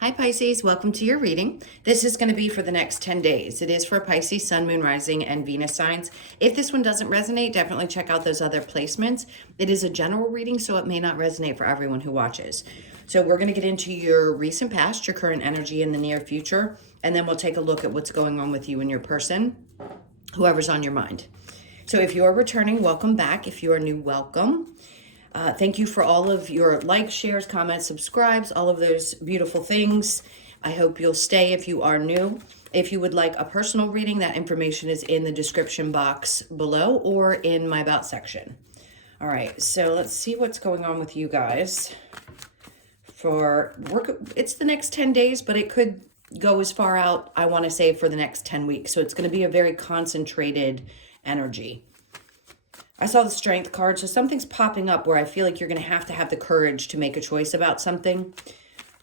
Hi Pisces, welcome to your reading. This is going to be for the next 10 days. It is for Pisces, Sun, Moon, Rising, and Venus signs. If this one doesn't resonate, definitely check out those other placements. It is a general reading, so it may not resonate for everyone who watches. So we're going to get into your recent past, your current energy in the near future, and then we'll take a look at what's going on with you and your person, whoever's on your mind. So if you're returning, welcome back. If you are new, welcome. Thank you for all of your likes, shares, comments, subscribes, all of those beautiful things. I hope you'll stay if you are new. If you would like a personal reading, that information is in the description box below or in my About section. All right, so let's see what's going on with you guys. For work, it's the next 10 days, but it could go as far out, I want to say, for the next 10 weeks. So it's going to be a very concentrated energy. I saw the Strength card, so something's popping up where I feel like you're going to have the courage to make a choice about something.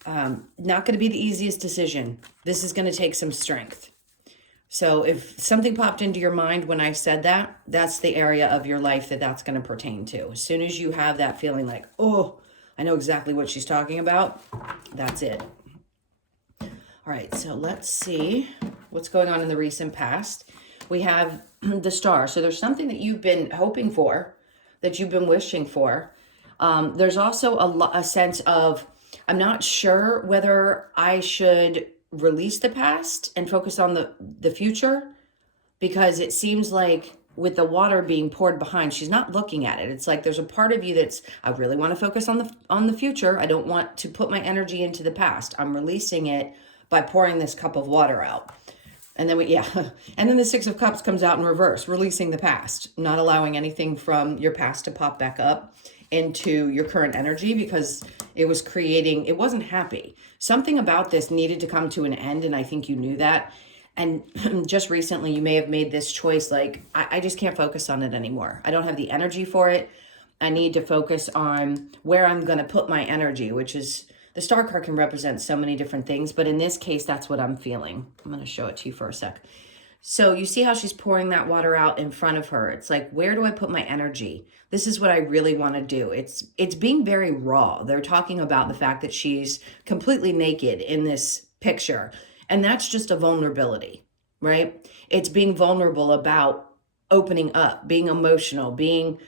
Not going to be the easiest decision. This is going to take some strength. So if something popped into your mind when I said that, that's the area of your life that's going to pertain to. As soon as you have that feeling like, oh, I know exactly what she's talking about, that's it. All right, so let's see what's going on in the recent past. We have the Star. So there's something that you've been hoping for, that you've been wishing for. There's also a sense of, I'm not sure whether I should release the past and focus on the future, because it seems like with the water being poured behind, she's not looking at it. It's like there's a part of you that's, I really want to focus on the future. I don't want to put my energy into the past. I'm releasing it by pouring this cup of water out. And then and then the Six of Cups comes out in reverse, releasing the past, not allowing anything from your past to pop back up into your current energy, because it wasn't happy. Something about this needed to come to an end, and I think you knew that. And just recently you may have made this choice, like, I just can't focus on it anymore. I don't have the energy for it. I need to focus on where I'm going to put my energy, which is, the Star card can represent so many different things, but in this case, that's what I'm feeling. I'm going to show it to you for a sec. So you see how she's pouring that water out in front of her. It's like, where do I put my energy? This is what I really want to do. It's being very raw. They're talking about the fact that she's completely naked in this picture. And that's just a vulnerability, right? It's being vulnerable about opening up, being emotional, being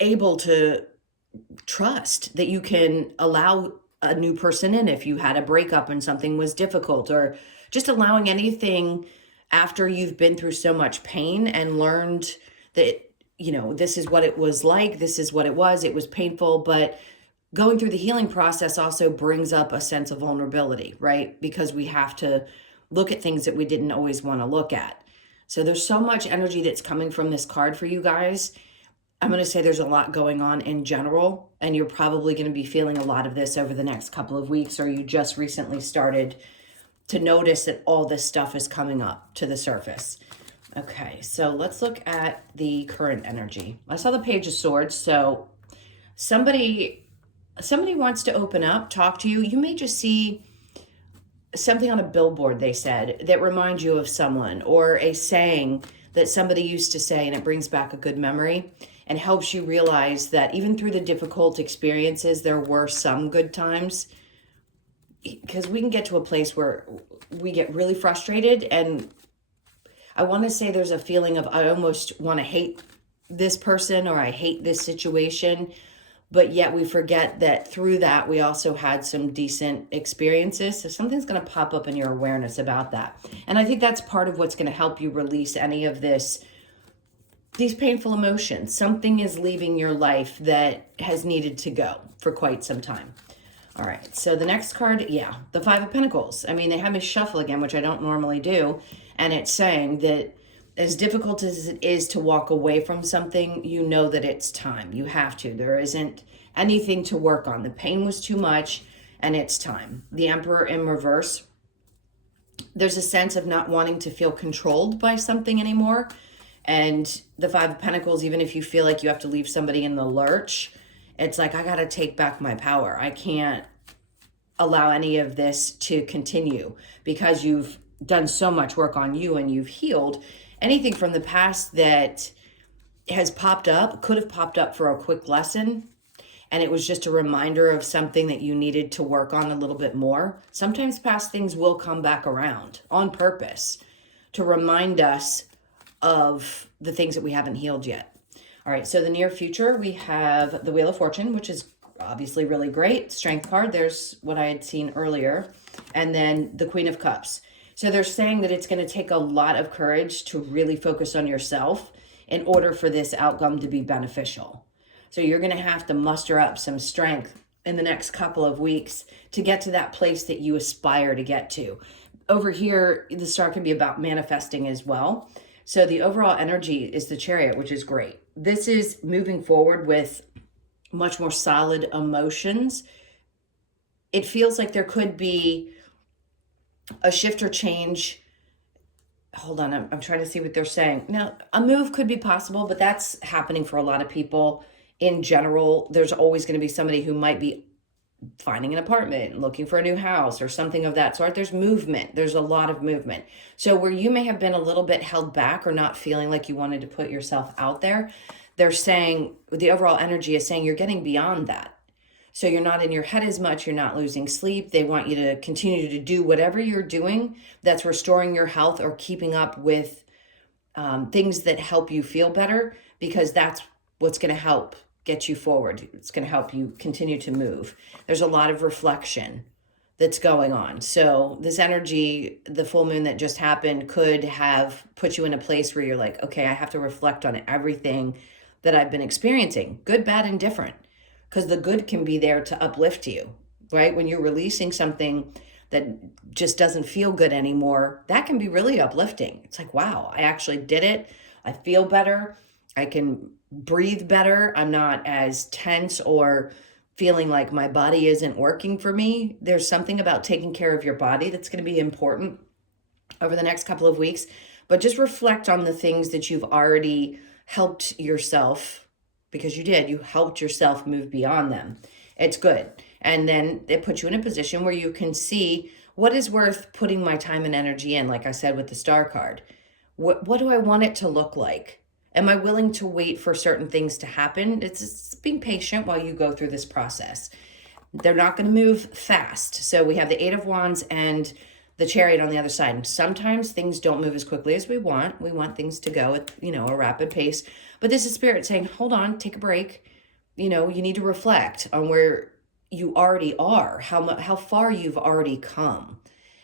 able to trust that you can allow a new person in if you had a breakup and something was difficult, or just allowing anything after you've been through so much pain and learned that, this is what it was like, this is what it was painful, but going through the healing process also brings up a sense of vulnerability, right? Because we have to look at things that we didn't always want to look at. So there's so much energy that's coming from this card for you guys. I'm going to say there's a lot going on in general, and you're probably going to be feeling a lot of this over the next couple of weeks, or you just recently started to notice that all this stuff is coming up to the surface. Okay, so let's look at the current energy. I saw the Page of Swords, so somebody wants to open up, talk to you. You may just see something on a billboard, they said, that reminds you of someone, or a saying that somebody used to say, and it brings back a good memory and helps you realize that even through the difficult experiences, there were some good times. Because we can get to a place where we get really frustrated, and I want to say there's a feeling of, I almost want to hate this person, or I hate this situation, but yet we forget that through that we also had some decent experiences. So something's going to pop up in your awareness about that. And I think that's part of what's going to help you release any of these painful emotions. Something is leaving your life that has needed to go for quite some time. All right, so the next card, the Five of Pentacles. I mean, they have me shuffle again, which I don't normally do. And it's saying that as difficult as it is to walk away from something, you know that it's time. You have to. There isn't anything to work on. The pain was too much, and it's time. The Emperor in reverse. There's a sense of not wanting to feel controlled by something anymore. And the Five of Pentacles, even if you feel like you have to leave somebody in the lurch, it's like, I got to take back my power. I can't allow any of this to continue, because you've done so much work on you and you've healed. Anything from the past that has popped up could have popped up for a quick lesson, and it was just a reminder of something that you needed to work on a little bit more. Sometimes past things will come back around on purpose to remind us of the things that we haven't healed yet. All right, so the near future, we have the Wheel of Fortune, which is obviously really great. Strength card, there's what I had seen earlier. And then the Queen of Cups. So they're saying that it's going to take a lot of courage to really focus on yourself in order for this outcome to be beneficial. So you're going to have to muster up some strength in the next couple of weeks to get to that place that you aspire to get to. Over here, the star can be about manifesting as well. So the overall energy is the Chariot, which is great. This is moving forward with much more solid emotions. It feels like there could be a shift or change. Hold on, I'm trying to see what they're saying. Now, a move could be possible, but that's happening for a lot of people in general. There's always going to be somebody who might be finding an apartment, looking for a new house or something of that sort. There's movement. There's a lot of movement. So where you may have been a little bit held back or not feeling like you wanted to put yourself out there, they're saying the overall energy is saying you're getting beyond that. So you're not in your head as much. You're not losing sleep. They want you to continue to do whatever you're doing that's restoring your health or keeping up with things that help you feel better, because that's what's going to help get you forward. It's going to help you continue to move. There's a lot of reflection that's going on. So this energy, the full moon that just happened, could have put you in a place where you're like, okay, I have to reflect on everything that I've been experiencing, good, bad, and different, because the good can be there to uplift you, right? When you're releasing something that just doesn't feel good anymore, that can be really uplifting. It's like, wow, I actually did it. I feel better. I can breathe better. I'm not as tense or feeling like my body isn't working for me. There's something about taking care of your body that's going to be important over the next couple of weeks. But just reflect on the things that you've already helped yourself, because you helped yourself move beyond them. It's good. And then it puts you in a position where you can see what is worth putting my time and energy in. Like I said with the star card, what do I want it to look like? Am I willing to wait for certain things to happen? It's being patient while you go through this process. They're not going to move fast. So we have the Eight of Wands and the Chariot on the other side. And sometimes things don't move as quickly as we want. We want things to go at, a rapid pace. But this is Spirit saying, hold on, take a break. You need to reflect on where you already are, how far you've already come,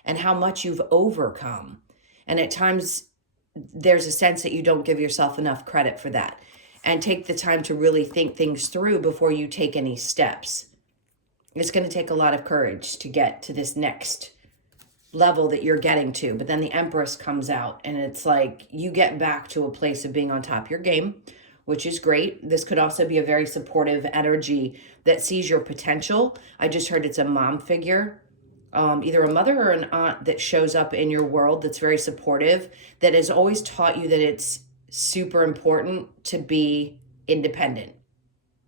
and how much you've overcome. And at times, there's a sense that you don't give yourself enough credit for that. And take the time to really think things through before you take any steps. It's going to take a lot of courage to get to this next level that you're getting to. But then the Empress comes out, and it's like you get back to a place of being on top of your game, which is great. This could also be a very supportive energy that sees your potential. I just heard it's a mom figure, either a mother or an aunt that shows up in your world that's very supportive, that has always taught you that it's super important to be independent.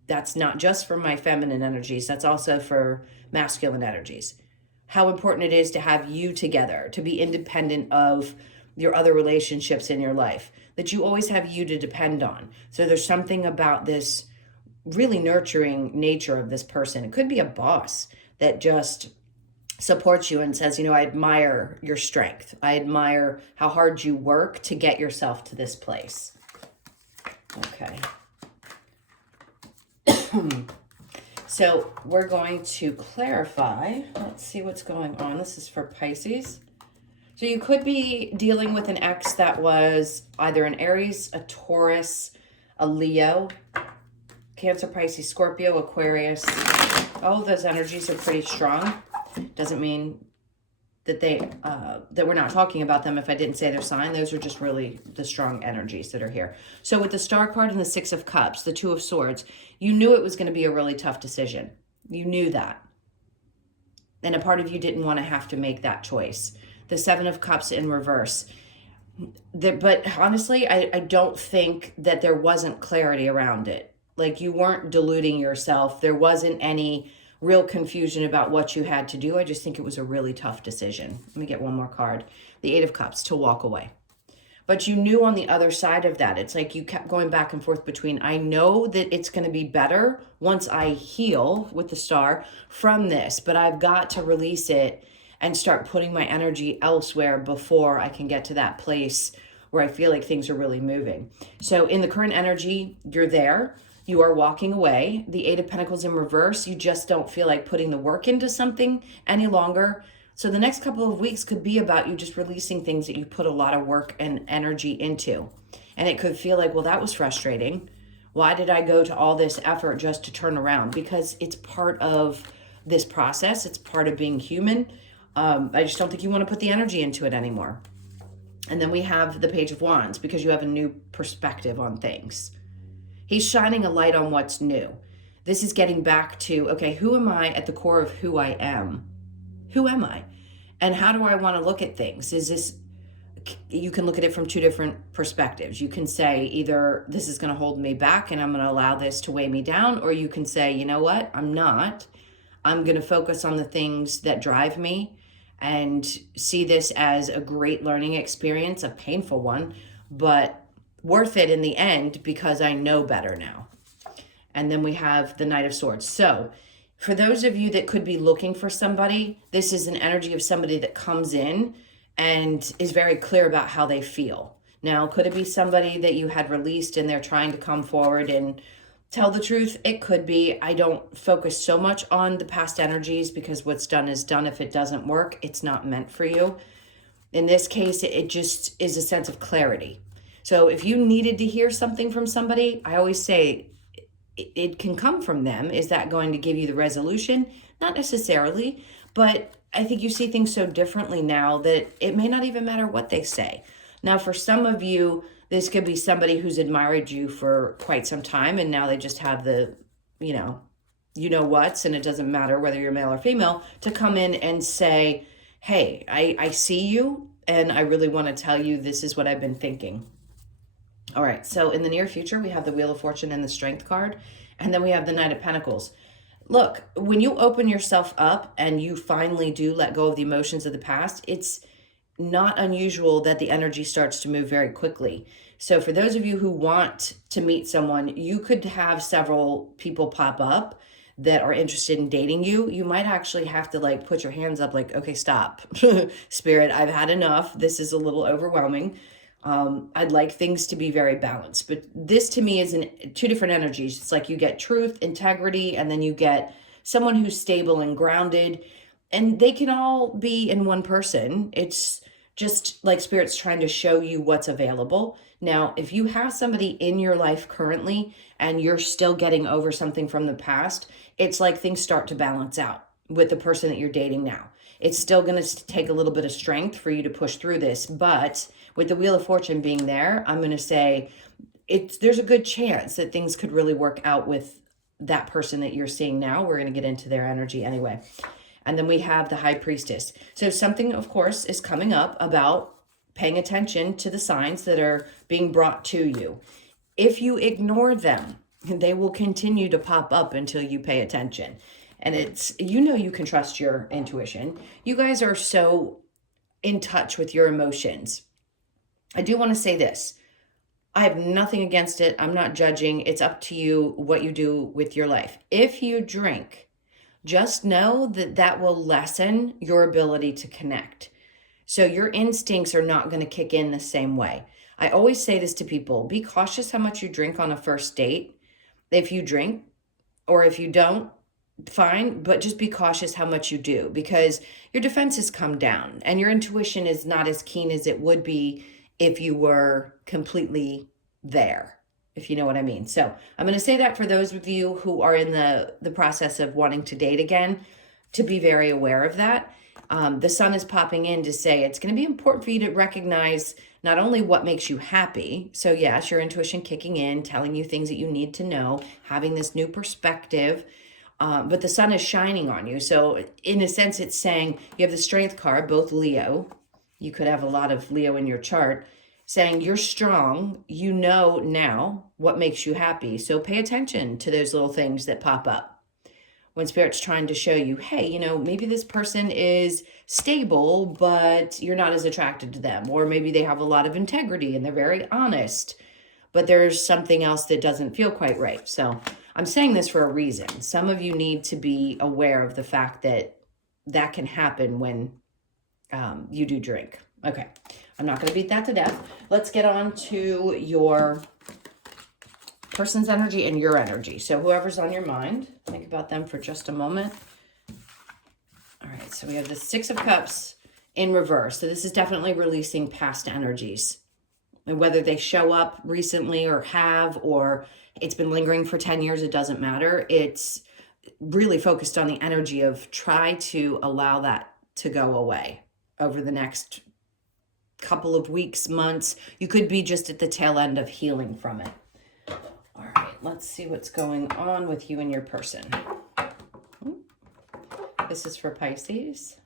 That's not just for my feminine energies. That's also for masculine energies. How important it is to have you together, to be independent of your other relationships in your life, that you always have you to depend on. So there's something about this really nurturing nature of this person. It could be a boss that just supports you and says, I admire your strength. I admire how hard you work to get yourself to this place. Okay. So we're going to clarify. Let's see what's going on. This is for Pisces. So you could be dealing with an ex that was either an Aries, a Taurus, a Leo, Cancer, Pisces, Scorpio, Aquarius. All of those energies are pretty strong. Doesn't mean that that we're not talking about them if I didn't say their sign. Those are just really the strong energies that are here. So with the Star card and the Six of Cups, the Two of Swords, you knew it was going to be a really tough decision. You knew that. And a part of you didn't want to have to make that choice. The Seven of Cups in reverse. But honestly, I don't think that there wasn't clarity around it. Like, you weren't deluding yourself. There wasn't any real confusion about what you had to do. I just think it was a really tough decision. Let me get one more card. The Eight of Cups, to walk away. but you knew on the other side of that, it's like you kept going back and forth between, I know that it's going to be better once I heal with the star from this, but I've got to release it and start putting my energy elsewhere before I can get to that place where I feel like things are really moving. So in the current energy, you're there. You are walking away. The Eight of Pentacles in reverse, you just don't feel like putting the work into something any longer. So the next couple of weeks could be about you just releasing things that you put a lot of work and energy into. And it could feel like, well, that was frustrating. Why did I go to all this effort just to turn around? Because it's part of this process. It's part of being human. I just don't think you want to put the energy into it anymore. And then we have the Page of Wands because you have a new perspective on things. He's shining a light on what's new. This is getting back to, okay, who am I at the core of who I am? Who am I? And how do I want to look at things? Is this, you can look at it from two different perspectives. You can say either this is going to hold me back and I'm going to allow this to weigh me down, or you can say, you know what, I'm not. I'm going to focus on the things that drive me and see this as a great learning experience, a painful one, but worth it in the end because I know better now. And then we have the Knight of Swords. So for those of you that could be looking for somebody, this is an energy of somebody that comes in and is very clear about how they feel. Now, could it be somebody that you had released and they're trying to come forward and tell the truth? It could be. I don't focus so much on the past energies because what's done is done. If it doesn't work, it's not meant for you. In this case, it just is a sense of clarity. So if you needed to hear something from somebody, I always say it can come from them. Is that going to give you the resolution? Not necessarily, but I think you see things so differently now that it may not even matter what they say. Now, for some of you, this could be somebody who's admired you for quite some time, and now they just have the, you know what's, and it doesn't matter whether you're male or female, to come in and say, hey, I see you, and I really want to tell you this is what I've been thinking. All right, so in the near future, we have the Wheel of Fortune and the Strength card, and then we have the Knight of Pentacles. Look, when you open yourself up and you finally do let go of the emotions of the past, it's not unusual that the energy starts to move very quickly. So for those of you who want to meet someone, you could have several people pop up that are interested in dating you. You might actually have to like put your hands up like, okay, stop. Spirit, I've had enough. This is a little overwhelming. I'd like things to be very balanced, but this to me is two different energies. It's like you get truth, integrity, and then you get someone who's stable and grounded, and they can all be in one person. It's just like Spirit's trying to show you what's available. Now, if you have somebody in your life currently and you're still getting over something from the past, it's like things start to balance out with the person that you're dating now. It's still going to take a little bit of strength for you to push through this, but with the Wheel of Fortune being there, I'm going to say there's a good chance that things could really work out with that person that you're seeing now. We're going to get into their energy anyway. And then we have the High Priestess. So something, of course, is coming up about paying attention to the signs that are being brought to you. If you ignore them, they will continue to pop up until you pay attention. And it's, you can trust your intuition. You guys are so in touch with your emotions. I do want to say this. I have nothing against it. I'm not judging. It's up to you what you do with your life. If you drink, just know that that will lessen your ability to connect. So your instincts are not going to kick in the same way. I always say this to people. Be cautious how much you drink on a first date. If you drink, or if you don't, fine, but just be cautious how much you do, because your defenses come down and your intuition is not as keen as it would be if you were completely there, if you know what I mean. So I'm going to say that for those of you who are in the process of wanting to date again, to be very aware of that. The sun is popping in to say it's going to be important for you to recognize not only what makes you happy. So yes, your intuition kicking in, telling you things that you need to know, having this new perspective, but the sun is shining on you. So in a sense, it's saying you have the Strength card, both Leo. You could have a lot of Leo in your chart, saying you're strong. You know now what makes you happy. So pay attention to those little things that pop up. when Spirit's trying to show you, hey, you know, maybe this person is stable, but you're not as attracted to them. Or maybe they have a lot of integrity and they're very honest, but there's something else that doesn't feel quite right. So I'm saying this for a reason. Some of you need to be aware of the fact that that can happen when you do drink. Okay, I'm not going to beat that to death. Let's get on to your person's energy and your energy. So whoever's on your mind, think about them for just a moment. All right, so we have the Six of Cups in reverse. So this is definitely releasing past energies. And whether they show up recently or have, or it's been lingering for 10 years, it doesn't matter. It's really focused on the energy of try to allow that to go away over the next couple of weeks, months. You could be just at the tail end of healing from it. All right, let's see what's going on with you and your person. This is for Pisces.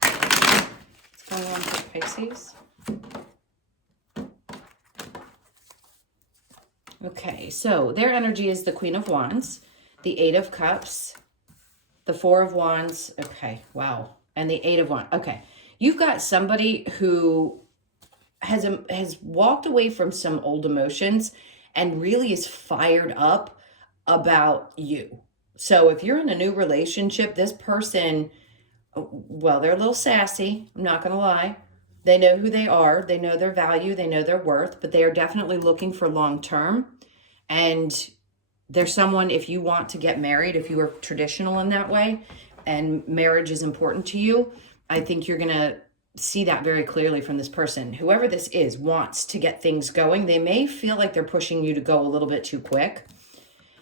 What's going on for Pisces? Okay, so their energy is the Queen of Wands, the Eight of Cups, the Four of Wands. Okay, wow. And the Eight of Wands. Okay, you've got somebody who has walked away from some old emotions and really is fired up about you. So if you're in a new relationship, this person, well, they're a little sassy. I'm not going to lie. They know who they are. They know their value. They know their worth, but they are definitely looking for long term. And there's someone, if you want to get married, if you are traditional in that way and marriage is important to you, I think you're going to see that very clearly from this person. Whoever this is wants to get things going. They may feel like they're pushing you to go a little bit too quick.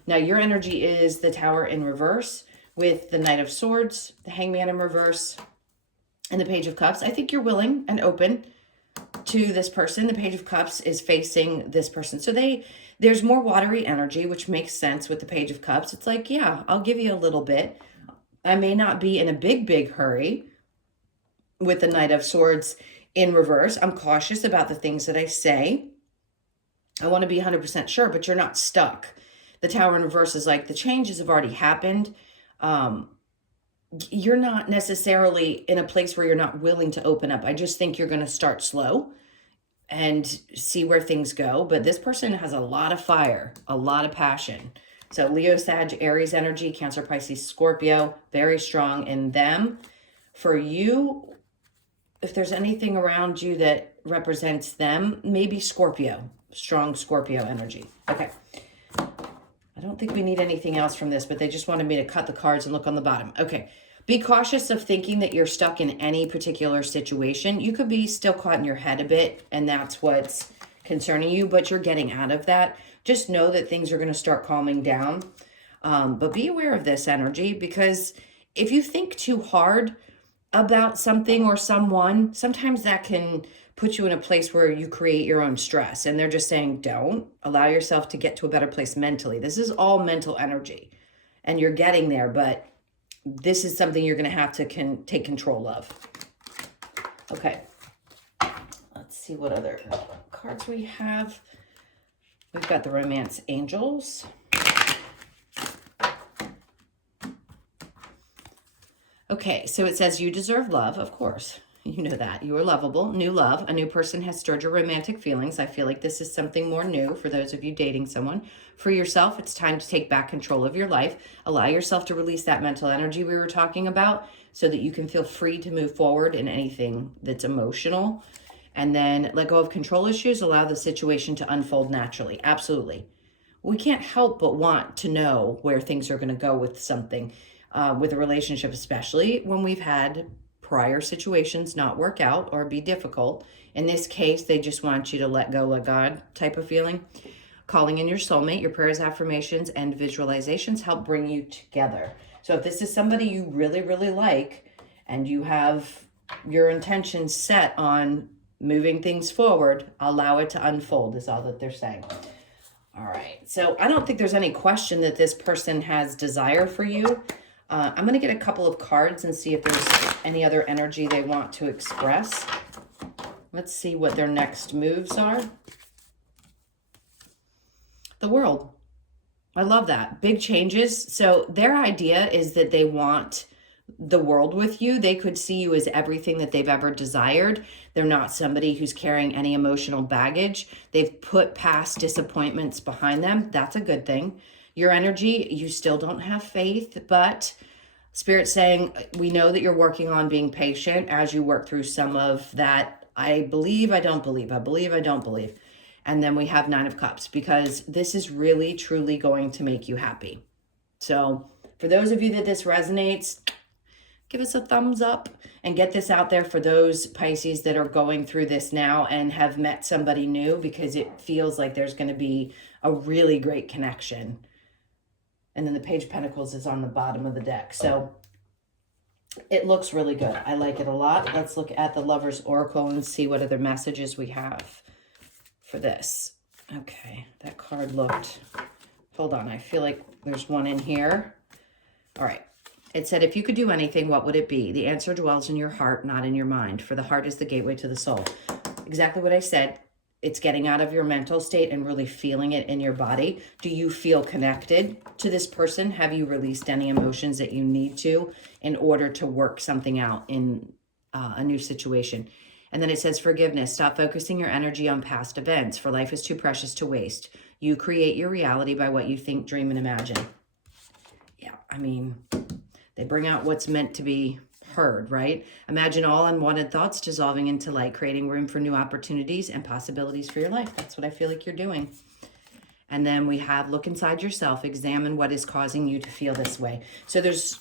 Now, your energy is the Tower in reverse with the Knight of Swords, the Hangman in reverse, and the Page of Cups. I think you're willing and open to this person. The Page of Cups is facing this person. So there's more watery energy, which makes sense with the Page of Cups. It's like, yeah, I'll give you a little bit. I may not be in a big hurry with the Knight of Swords in reverse. I'm cautious about the things that I say. I want to be 100% sure, but you're not stuck. The Tower in reverse is like the changes have already happened. You're not necessarily in a place where you're not willing to open up. I just think you're going to start slow and see where things go. But this person has a lot of fire, a lot of passion. So Leo, Sag, Aries energy, Cancer, Pisces, Scorpio, very strong in them. For you, if there's anything around you that represents them, maybe Scorpio, strong Scorpio energy. Okay. I don't think we need anything else from this, but they just wanted me to cut the cards and look on the bottom. Okay. Be cautious of thinking that you're stuck in any particular situation. You could be still caught in your head a bit, and that's what's concerning you, but you're getting out of that. Just know that things are going to start calming down. But be aware of this energy, because if you think too hard about something or someone, sometimes that can put you in a place where you create your own stress. And they're just saying, don't allow yourself to get to a better place mentally. This is all mental energy and you're getting there, but this is something you're going to have to take control of. Okay. Let's see what other cards we have. We've got the Romance Angels. Okay, so it says you deserve love, of course. You know that. You are lovable. New love. A new person has stirred your romantic feelings. I feel like this is something more new for those of you dating someone. For yourself, it's time to take back control of your life. Allow yourself to release that mental energy we were talking about so that you can feel free to move forward in anything that's emotional. And then let go of control issues. Allow the situation to unfold naturally. Absolutely. We can't help but want to know where things are going to go with something, with a relationship, especially when we've had prior situations not work out or be difficult. In this case, they just want you to let go, let God type of feeling. Calling in your soulmate, your prayers, affirmations, and visualizations help bring you together. So if this is somebody you really, really like and you have your intentions set on moving things forward, allow it to unfold is all that they're saying. All right. So I don't think there's any question that this person has desire for you. I'm going to get a couple of cards and see if there's any other energy they want to express. Let's see what their next moves are. The World. I love that. Big changes. So their idea is that they want the world with you. They could see you as everything that they've ever desired. They're not somebody who's carrying any emotional baggage. They've put past disappointments behind them. That's a good thing. Your energy, you still don't have faith, but Spirit's saying, we know that you're working on being patient as you work through some of that. I believe, I don't believe, I believe, I don't believe. And then we have 9 of Cups, because this is really, truly going to make you happy. So for those of you that this resonates, give us a thumbs up and get this out there for those Pisces that are going through this now and have met somebody new, because it feels like there's going to be a really great connection. And then the Page of Pentacles is on the bottom of the deck. So it looks really good. I like it a lot. Let's look at the Lover's Oracle and see what other messages we have for this. Okay, that card looked, hold on, I feel like there's one in here. All right, it said, if you could do anything, what would it be? The answer dwells in your heart, not in your mind, for the heart is the gateway to the soul. Exactly what I said. It's getting out of your mental state and really feeling it in your body. Do you feel connected to this person? Have you released any emotions that you need to in order to work something out in a new situation? And then it says forgiveness. Stop focusing your energy on past events, for life is too precious to waste. You create your reality by what you think, dream, and imagine. Yeah, I mean, they bring out what's meant to be heard, right? Imagine all unwanted thoughts dissolving into light, creating room for new opportunities and possibilities for your life. That's what I feel like you're doing. And then we have look inside yourself, examine what is causing you to feel this way. So there's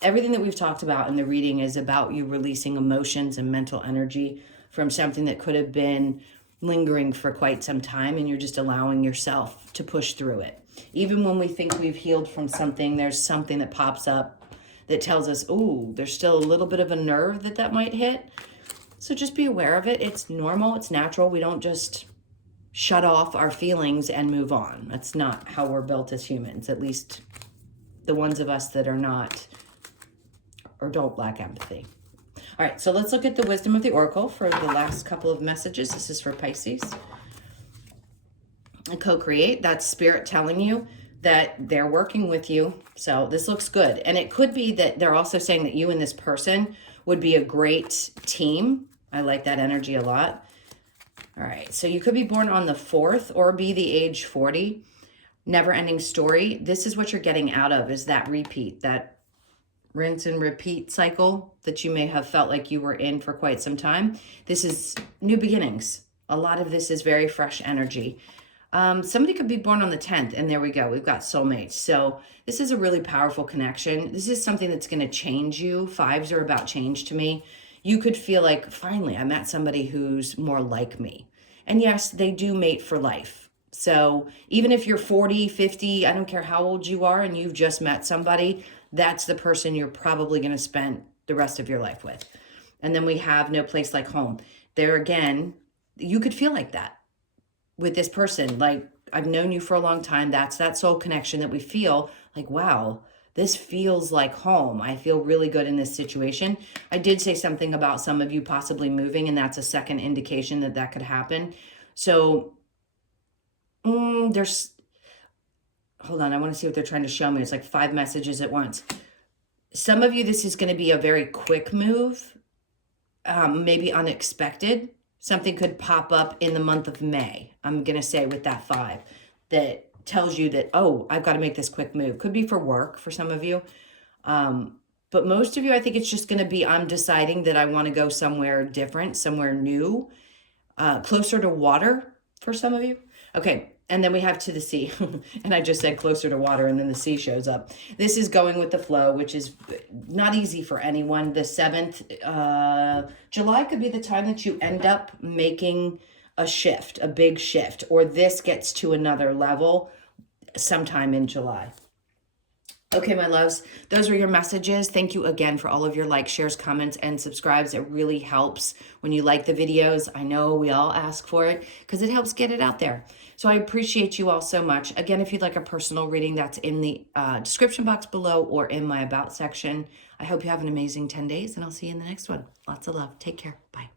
everything that we've talked about in the reading is about you releasing emotions and mental energy from something that could have been lingering for quite some time, and you're just allowing yourself to push through it. Even when we think we've healed from something, there's something that pops up that tells us, oh, there's still a little bit of a nerve that might hit. So just be aware of it. It's normal. It's natural. We don't just shut off our feelings and move on. That's not how we're built as humans, at least the ones of us that are not or don't lack empathy. All right, so let's look at the wisdom of the Oracle for the last couple of messages. This is for Pisces. And co-create, that's Spirit telling you that they're working with you. So this looks good. And it could be that they're also saying that you and this person would be a great team. I like that energy a lot. All right, so you could be born on the 4th or be the age 40. Never-ending story. This is what you're getting out of, is that repeat, that rinse and repeat cycle that you may have felt like you were in for quite some time. This is new beginnings. A lot of this is very fresh energy. Somebody could be born on the 10th, and there we go. We've got soulmates. So this is a really powerful connection. This is something that's going to change you. 5s are about change to me. You could feel like, finally, I met somebody who's more like me. And yes, they do mate for life. So even if you're 40, 50, I don't care how old you are, and you've just met somebody, that's the person you're probably going to spend the rest of your life with. And then we have no place like home. There again, you could feel like that with this person. Like, I've known you for a long time. That's that soul connection that we feel like, wow, this feels like home. I feel really good in this situation. I did say something about some of you possibly moving, and that's a second indication that that could happen. So there's, hold on, I want to see what they're trying to show me. It's like 5 messages at once. Some of you, this is going to be a very quick move, maybe unexpected. Something could pop up in the month of May, I'm going to say, with that 5, that tells you that, oh, I've got to make this quick move. Could be for work for some of you. But most of you, I think it's just going to be, I'm deciding that I want to go somewhere different, somewhere new, closer to water for some of you. Okay. And then we have to the sea. And I just said closer to water, and then the sea shows up. This is going with the flow, which is not easy for anyone. The 7th, July could be the time that you end up making a shift, a big shift, or this gets to another level sometime in July. Okay, my loves, those were your messages. Thank you again for all of your likes, shares, comments, and subscribes. It really helps when you like the videos. I know we all ask for it because it helps get it out there. So I appreciate you all so much. Again, if you'd like a personal reading, that's in the description box below or in my About section. I hope you have an amazing 10 days, and I'll see you in the next one. Lots of love. Take care. Bye.